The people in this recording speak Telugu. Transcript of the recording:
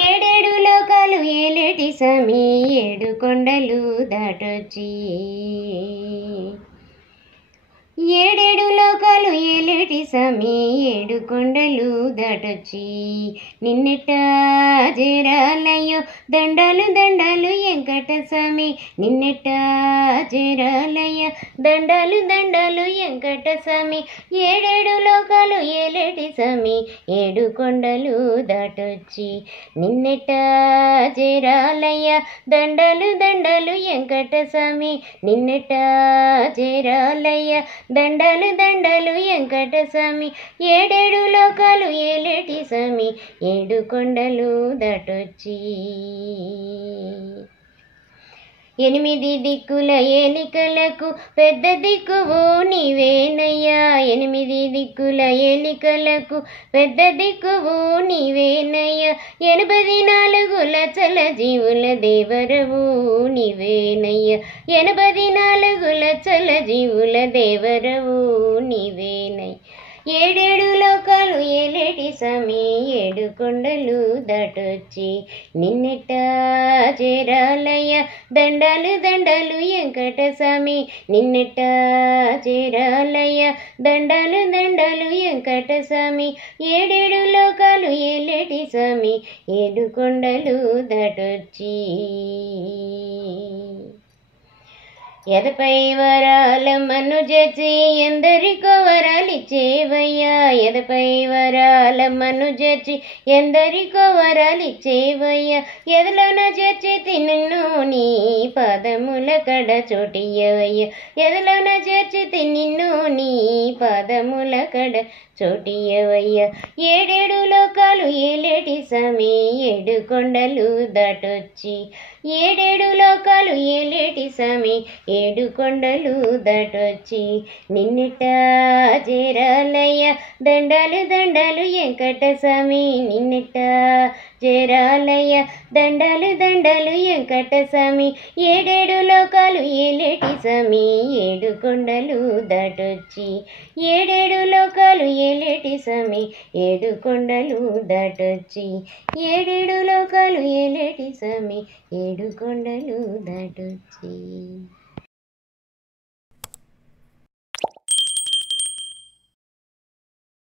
ఏడేడు లోకాలు ఏలేటి సమీ ఏడు కొండలు దాటొచ్చి ఏడేడు లోకాలు ఏలేటి సమీ ఏడు కొండలు దాటొచ్చి నిన్నెట్ట చేరాలయ్యో దండాలు దండాలు వెంకట స్వామి నిన్నెట్ట చేరాలయ్య దండాలు దండాలు వెంకట స్వామి ఏడేడు లోకాలు ఏలేటి స్వామి ఏడు కొండలు దాటొచ్చి నిన్నెట్ట చేరాలయ్య దండాలు దండాలు వెంకట స్వామి నిన్నెట్ట చేరాలయ్య దండాలు దండాలు వెంకట స్వామి ఏడేడు లోకాలు ఏలేటి స్వామి ఏడు కొండలు దాటొచ్చి ఎనిమిది దిక్కుల ఏలికలకు పెద్ద దిక్కువు నీవేనయ్యా ఎనిమిది దిక్కుల ఏలికలకు పెద్ద దిక్కువు నీవేనయ్యా 84 లక్షల జీవుల దేవరవు నీవేనయ్యా 84 లక్షల జీవుల దేవరవు నీవేనయ్య ఏడేడు లోకాలు ఏలేటి స్వామి ఏడు కొండలు దాటొచ్చి నిన్నెట్ట చేరాలయ్య దండాలు దండాలు వెంకట స్వామి నిన్నెట్ట చేరాలయ్య దండాలు దండాలు వెంకట స్వామి ఏడేడు లోకాలు ఏలేటి స్వామి ఏడు కొండలు దాటొచ్చి ఎదపై వరాలమ్మను చేర్చి ఎందరికో వరాలిచ్చేవయ్యా ఎదపై వరాలమ్మను చేర్చి ఎందరికో వరాలిచ్చేవయ్యా ఎదలోన చేర్చి తిన్ను నీ పాదముల కడ చోటియ్యవయ్యా ఎదలోన చేర్చి నిన్ను నీ పాదముల కడ చోటియ్యవయ్యా ఏడేడు లోకాలు ఏలేటి స్వామి ఏడు కొండలు దాటొచ్చి ఏడేడు లోకాలు ఏలేటి స్వామి ఏడు కొండలు దాటొచ్చి నిన్నెట్ట చేరాలయ్య దండాలు దండాలు వెంకట స్వామి నిన్నెట్ట చేరాలయ్య దండాలు దండాలు వెంకట స్వామి ఏడేడు లోకాలు ఏలేటి స్వామి ఏడు కొండలు దాటొచ్చి ఏడేడు లోకాలు ఏలేటి స్వామి ఏడు కొండలు దాటొచ్చి ఏడేడు లోకాలు ఏలేటి స్వామి ఏడు కొండలు దాటొచ్చి